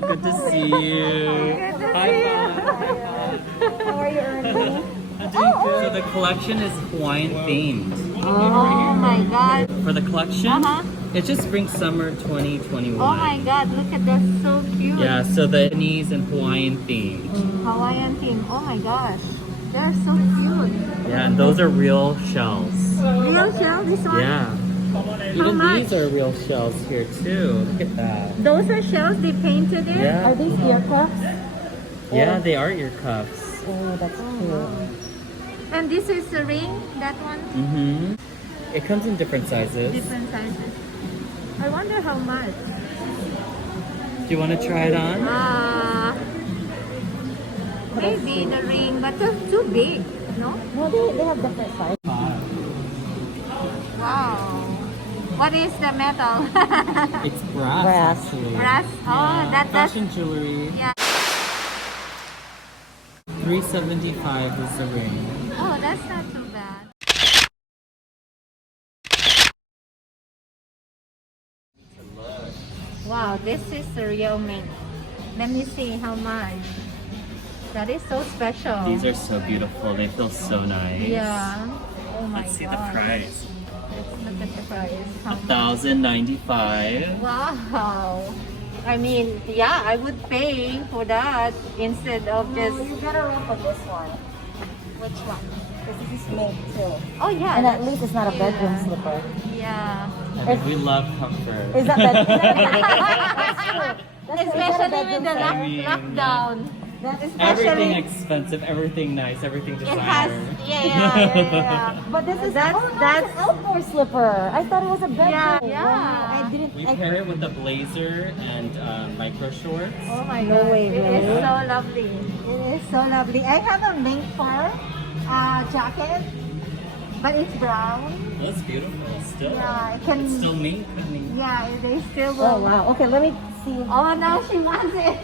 so good to see you. Good to High see you. five, high five. How are you, Ernie? I'm doing good. So the collection is Hawaiian themed. Oh my god. For the collection, Uh-huh. it's just spring summer 2021. Oh my god, look at that, so cute. Yeah, so the Japanese and Hawaiian themed. Hawaiian theme. Oh my gosh. They're so cute. Yeah, and those are real shells. Real shell, this one? Yeah. How Even much? these are real shells here too. Look at that. Those are shells they painted it? Yeah. Are these ear cuffs? Yeah, they are ear cuffs. Oh, that's cute. And this is the ring, that one? Mm-hmm. It comes in different sizes. Different sizes. I wonder how much. Do you want to try it on? Maybe the ring, but they're too big, no? No, they have different sizes. Wow. What is the metal? It's brass, Brass. actually. Brass? Oh, Yeah. that's... Fashion jewelry. Yeah. $375 is the ring. Oh, that's not too bad. Wow, this is the real mint. Let me see how much. That is so special. These are so beautiful. They feel so nice. Yeah. Oh my Let's see the god. price. Let's look at the price. How much? $1,095. Wow. I mean, yeah, I would pay for that instead of No, just... you gotta run for this one. Which one? This is made too. Oh yeah. And at least it's not a bedroom Yeah. slipper. Yeah. I mean, we love comfort. Is that bedroom? That's true. Especially with the I mean, lockdown. That is Everything expensive, everything nice, everything It designer. has, yeah. But this is That's- that's an outdoor slipper. I thought it was a bedroom. Yeah, Wow, yeah. I didn't. We I, pair it with a blazer and micro shorts. Oh my No god, way, it is really? so lovely. It is so lovely. I have a mink fur jacket, but it's brown. That's beautiful. Still. Yeah, it can. It's still mink. I mean, Yeah, they still oh will. wow. Okay, let me see. Oh, now she wants it.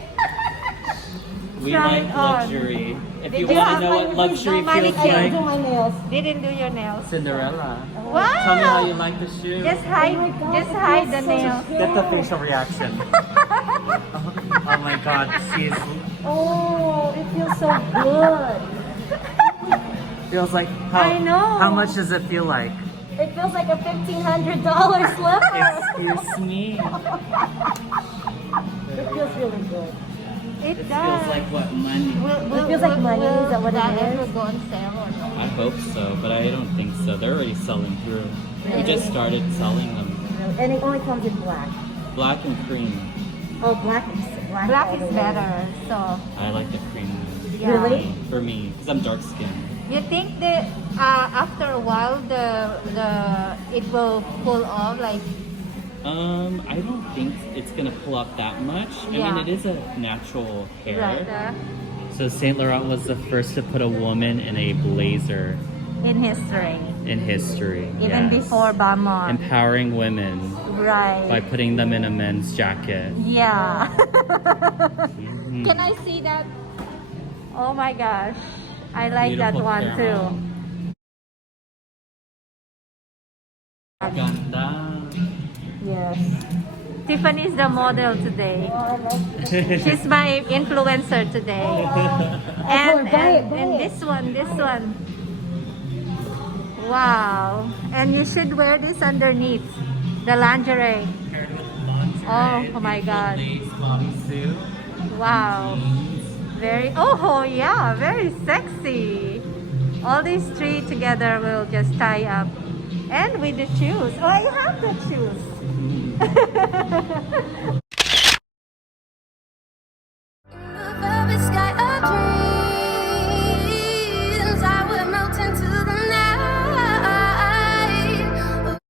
we try like it on. luxury. If Did you you want have to know my- what luxury no money feels I didn't like, do my nails. Didn't do your nails. Cinderella. Wow. Tell me how you like the shoe. Just hide, Oh my God, just it hide feels the so nails. good. Get the facial reaction. Oh my god, she's Oh, it feels so good. feels like how I know. how much does it feel like? It feels like a $1,500 slipper. Excuse me. It feels really good. It It does. feels like what money? It feels like money, is that what it that is? ever go on sale or no? I hope so, but I don't think so. They're already selling through. We just started selling them. And it only comes in black. Black and cream. Oh, black is Black all is the way. better. So I like the cream one. yeah. Really? For me, because I'm dark skinned. You think that after a while the it will pull off like I don't think it's gonna pull up that much. I Yeah. mean, it is a natural hair. right So Saint Laurent was the first to put a woman in a blazer in history, in history. even Yes. before Bamon. Empowering women by Right. putting them in a men's jacket. Yeah. Mhm. Can I see that? Oh my gosh. I like that Beautiful one camera. too. Ganda. Yes. Tiffany's the model today. Oh, I love it. She's my influencer today. And, buy it, and, buy and it. this one. Wow. And you should wear this underneath the lingerie. Paired with lingerie. Oh my God. Lace bodysuit. Wow. Very, oh yeah, very sexy. All these three together will just tie up. And with the shoes. Oh, I have the shoes.